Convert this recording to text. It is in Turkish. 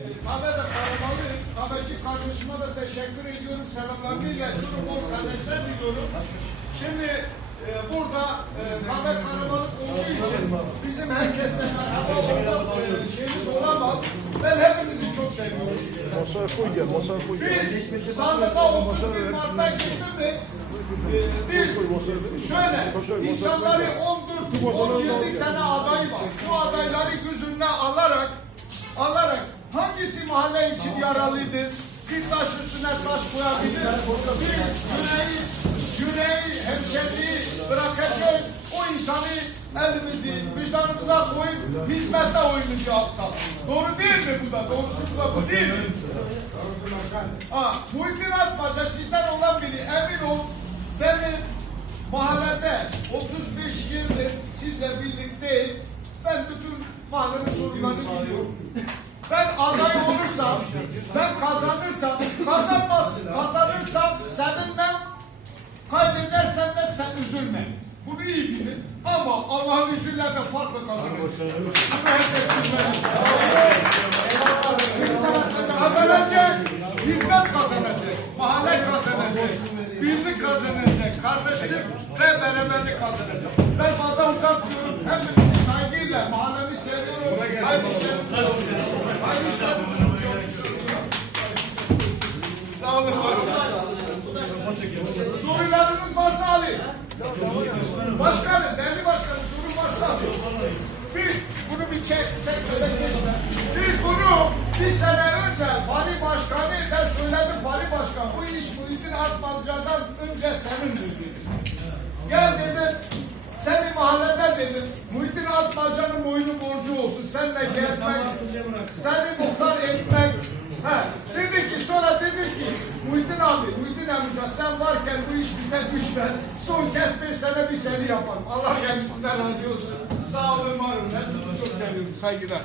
De karamalı. Kahveci kardeşime de teşekkür ediyorum. Selamlarımı iletiyorum. O kardeşler diliyorum. Şimdi e, burada e, kahve karamalı olduğu için bizim herkesle merhaba olmak e, şeyimiz olamaz. Ben hepinizi çok seviyorum. Masaya koy gel, masaya koy gel. Biz sandığa 31 Mart'ta gittik. Biz şöyle insanları 14 17 tane aday var. Bu adayları göz önüne alarak alarak mahalle için yararlıdır? Bir taş üstüne taş koyabilir. Bir yüreği, yüreği, hemşeriyi bırakacağız. O insanı elimizi vicdanımıza koyup hizmette oyuncu yapsak. Doğru değil mi bu da? Doğrusu da bu değil mi? Ha, Muhittin Atmaca sizden olan biri emin ol benim mahallede 35 yıldır sizle birlikteyiz. Ben bütün mahallenin sorunlarını biliyorum. Ben aday olursam, ben kazanırsam, kazanmazsın. Kazanırsam seninle, kaybedersen de sen üzülme. Bunu iyi bilin. Ama Allah'ın izniyle de farklı kazanırsın. Bunu bilmeli. Kazanacak, hizmet kazanacak, mahalle kazanacak, birlik kazanacak, kardeşlik ve beraberlik kazanacak. Sağ olun. Sorularınız varsa alayım. Varsa alayım. Bunu bir çek, çek öyle bunu bir sene önce Vali Başkanı, ben söyledim Vali Başkan, bu iş Muhittin Atmanca'dan önce senin dedim. Gel dedim, seni mahallede dedim, Muhittin Atmaca'nın boynu borcu olsun, seninle gezmek, seni muhtar etmek. Ha, dedi ki sonra dedi ki Muhittin abi, Muhittin amca sen varken bu iş bize düşmez. Son kez bir sene bir seni yapalım. Allah kendisinden razı olsun. Sağ olun var olun. Hepinizi çok seviyorum. Saygılar.